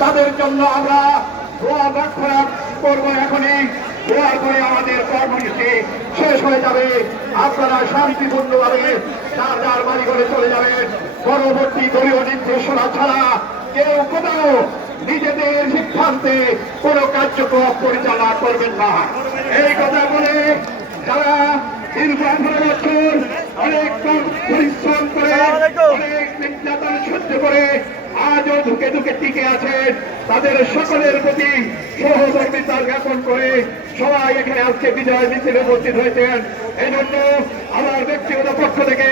তাদের জন্য আমরা দোয়া প্রার্থনা করবো। এখনই দোয়ার করে আমাদের কর্মসূচি শেষ হয়ে যাবে। আপনারা শান্তিপূর্ণভাবে যার যার বাড়ি ঘরে চলে যাবেন। পরবর্তী দলীয় নির্দেশনা ছাড়া কেউ কোথাও নিজেদের সিদ্ধান্তে কোনো কার্যক্রম পরিচালনা করবেন না। এই কথা বলে যারা দীর্ঘ 18 বছর অনেক পরিশ্রম করে অনেক নির্যাতন সহ্য করে আজও ধুকে ধুকে টিকে আছেন, তাদের সকলের প্রতি সহযোগিতা জ্ঞাপন করে সবাই এখানে আজকে বিজয় মিছিলে উপস্থিত হয়েছেন। এই জন্য আমার ব্যক্তিগত পক্ষ থেকে,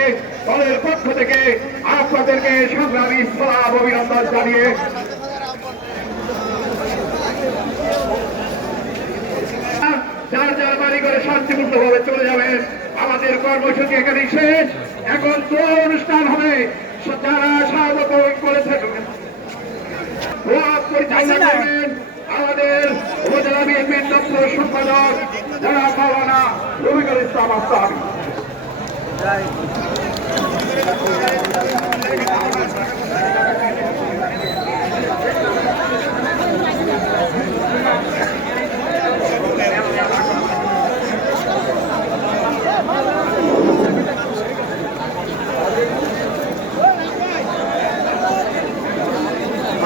দলের পক্ষ থেকে আপনাদেরকে সংগ্রামী সালাম অভিনন্দন জানিয়ে যার যার বাড়ি করে শান্তিপূর্ণ ভাবে চলে যাবেন। আমাদের কর্মসূচি এখানে শেষ। এখন দোয়া অনুষ্ঠান হবে। যারা স্বাগত করে থাকবেন পরিচালনা করবেন আমাদের উপজেলা বিএনপির দপ্তর সম্পাদক যারা মাওলানা রফিকুল ইসলাম আফতাবী।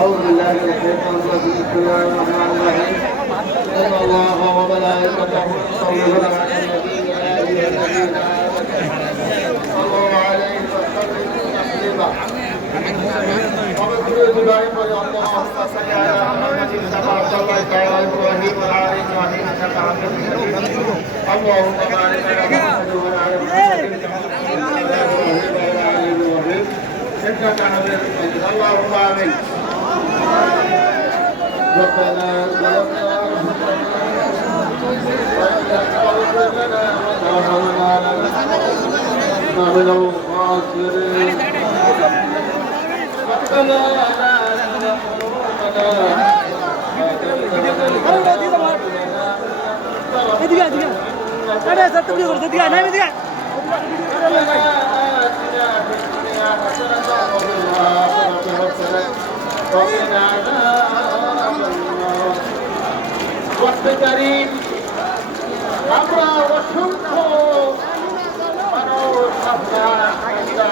أعوذ بالله من الشيطان الرجيم بسم الله الرحمن الرحيم إن الله وملائكته يصلون على النبي يا أيها الذين آمنوا صلوا عليه وسلموا تسليما ومن دعاء اللهم صل على محمد كما صليت على إبراهيم وعلى آل إبراهيم إنك حميد مجيد اللهم بارك على محمد وعلى آل محمد وعلى آل إبراهيم إنك حميد مجيد اللهم آمين. ربنا ظلمنا أنفسنا من الخاسرين ربنا وقنا عذاب النار رب كريم আমরা অসংখ্য মানুষ আপনার আমরা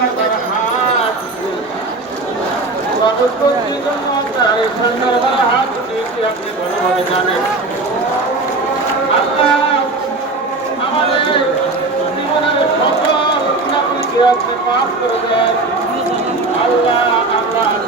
আপনার হাত হাত দিয়েছি আপনি ভালোভাবে জানেন। আল্লাহ আমাদের জীবনের সকল গুণাগুলিকে আপনি পাপ করে দেন।